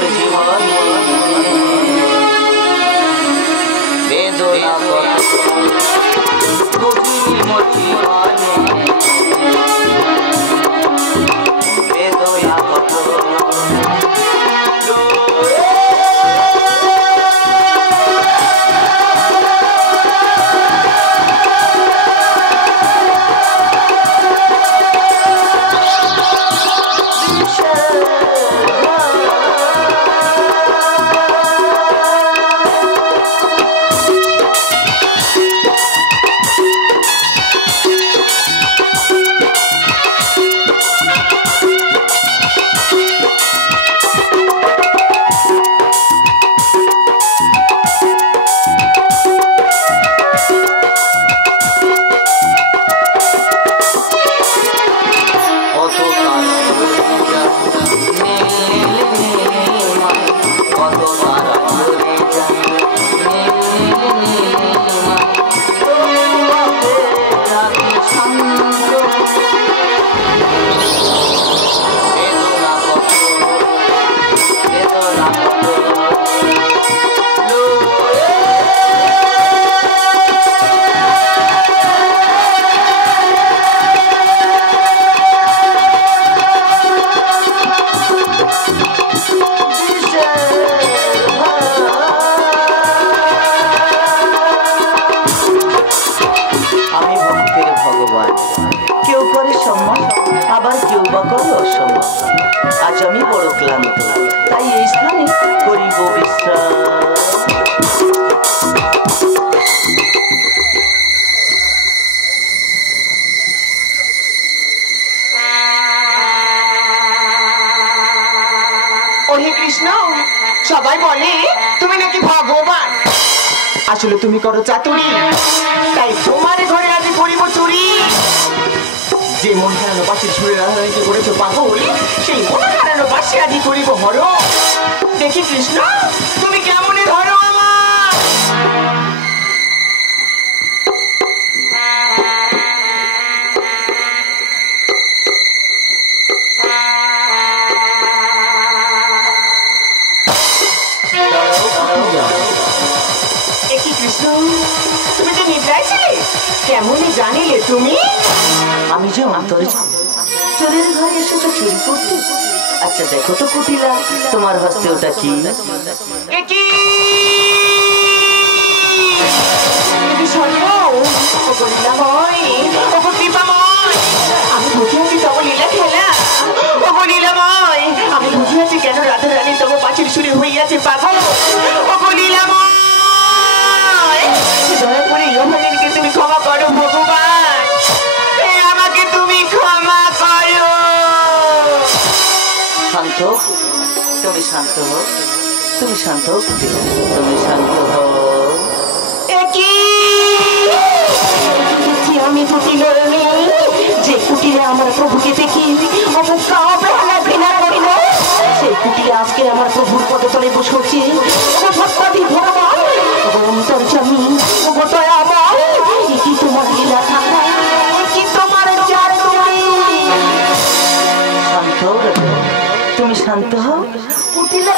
মোর জীবন বেদনা বুঝিনি মোর জীবনে বেদনা কত आज आमी बड़ क्लांत ताई এই স্থানে করিব বিশ্রাম ওহে কৃষ্ণ সবাই বলে তুমি নাকি ভগবান আসলে তুমি করো চাতুরি তাই তোমার ঘরে আজ করিব চুরি যে মন হারানো পাশে ছুড়ে রাজনীতি করেছো পাগল সেই মন হারানো পাশে আজ করিব হর দেখি কৃষ্ণ তুমি কেমনে ধরো আমার দেখি কৃষ্ণ তুমি যে নিদ্রায় ছিলে কেমনে জানিলে তুমি আমি যে অন্তরে চোরের ঘরে এসেছো চুরি করতে আচ্ছা দেখো তো কুটিলা তোমার হস্তে ওটা কি আমি বুঝিয়াছি কেন রাধা রানী তবে পাঁচিল শুরু হইয়াছে পাগল দয়া করে ইহমাদেরকে তুমি ক্ষমা করো ভগবান আমাকে তুমি ক্ষমা করো শান্ত তুমি শান্ত হও তুমি শান্ত হও তুমি শান্ত হও আমি কুটিল যে কুটিরে আমার প্রভুকে দেখি অবহেলা ঘৃণা করিল সেই কুটিরে আজকে আমার প্রভুর পদতলে বসেছি ভগবান অন্তর্যামী দয়াময় কি তোমার লীলা থাকা কি তোমার শান্ত তুমি শান্ত হও কুটিলে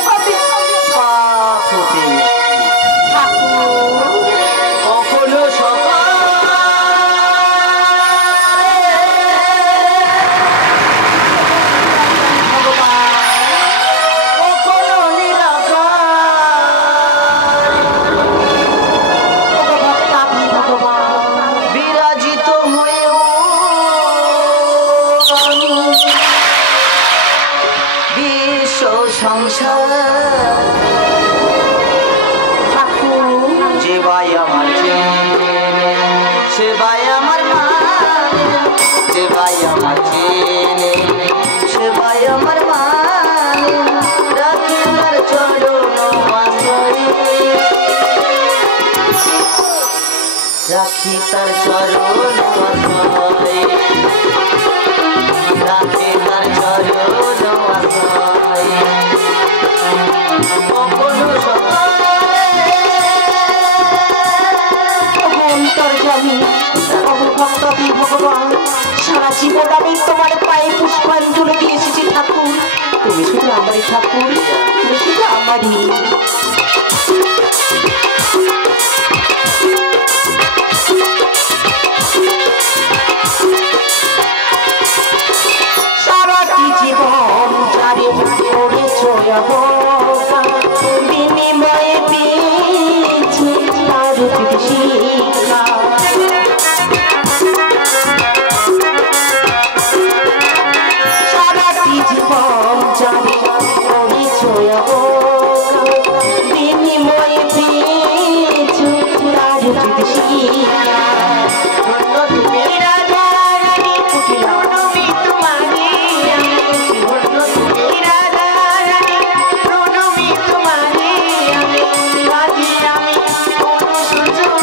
কখনো সকাল বিরাজিত হয়েও বিশ্ব সংসার যে ভাই আমার সে ভাই আমার যে ভাই আমার চেনে সে ভাই আমার মানে রাখি তার চরণ রাখি তার চরণ রাখি তার চরণ কখনো অন্তর্যামী অবভক্তি ভগবান সারা জীবন আমি তোমার পায়ে পুষ্পাঞ্জলি দিয়ে এসেছি ঠাকুর তুমি তুমি শুধু আমারই ঠাকুর, তুমি শুধু আমারই। সারাটি জীবন যারে করেছ বিনিময়ে পেয়েছি তার শিক্ষা। সারাটি জীবন যারে করেছ বিনিময়ে পেয়েছি তার শিক্ষা। তুমি রাজা রানী প্রণমি তোমারে আমি, তুমি রাজা রানী প্রণমি তোমারে আমি, বাজি আমি কোনো সুযোগ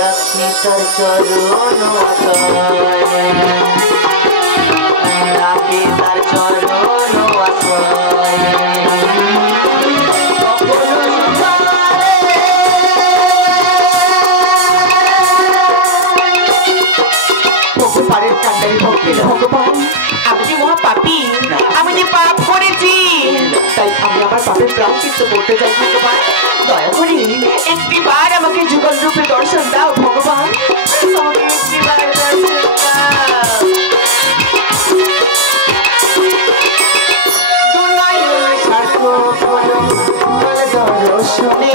রাখি তার চরণ রাখি তার চরণ ভগবানের কান্ডারি ভক্তি। ভগবান, আমি যে মহা পাপী, আমি যে পাপ করেছি, তাই আমি আমার পাপের প্রায়শ্চিত্ত করতে চাই। ভগবান, দয়া করে একটিবার আমাকে যুগল রূপে দর্শন দাও। ভগবান, আমাকে একটিবার দর্শন দাও। দুনয়ন সার্থক হলো দর্শনে।